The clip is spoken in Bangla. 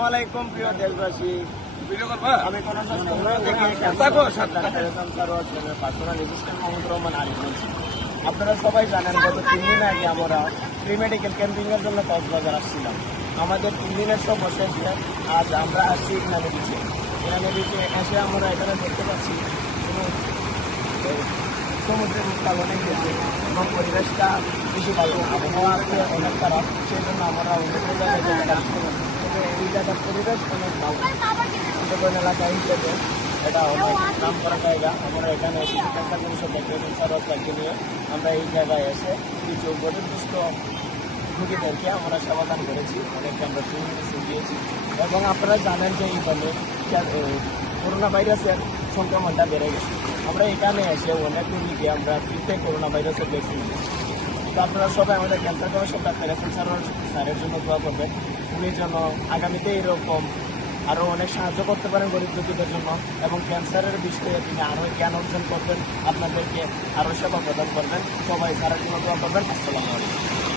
আসসালামাইকুম প্রিয় দেশবাসী। আমি আপনারা সবাই জানেন গত তিন দিন আগে আমরা প্রি মেডিকেল ক্যাম্পিং এর জন্য কক্সবাজার আসছিলাম। আমাদের তিন দিনের সব বসে আজ আমরা আসছি ইনানে বিচে। ইনানে বিচে এসে আমরা এখানে দেখতে পাচ্ছি সমুদ্রের উত্তাল অনেক বেশি এবং পরিবেশটা বেশি ভালো। আবহাওয়া আজকে অনেক খারাপ। সেই জন্য আমরা অন্য কোনো জায়গায় এটা অনেক নাম করা জায়গা। আমরা এখানে এসে সার্ভিসকে নিয়ে আমরা এই জায়গায় এসে কিছু গরিবদুষ্ট রুগীদেরকে আমরা সমাধান করেছি। অনেককে আমরা মেডিসিন দিয়েছি। এবং আপনারা জানেন যে এইখানে করোনা ভাইরাসের সংক্রমণটা বেড়ে গেছে। আমরা এখানে এসে অনেক রুগীকে আমরা ফ্রিতে করোনা ভাইরাসের ভ্যাকসিন দিয়েছি। তো আপনারা সবাই আমাদের ক্যান্সার গবেষক ডাক্তার এস এম স্যারের জন্য দোয়া করবেন। উনি যেন আগামীতে এরকম আরও অনেক সাহায্য করতে পারেন গরিব দুঃখীদের জন্য এবং ক্যান্সারের বিষয়ে তিনি আরও জ্ঞান অর্জন করবেন, আপনাদেরকে আরও সেবা প্রদান করবেন। সবাই সারা জন্য করবেন। আসসালামু আলাইকুম।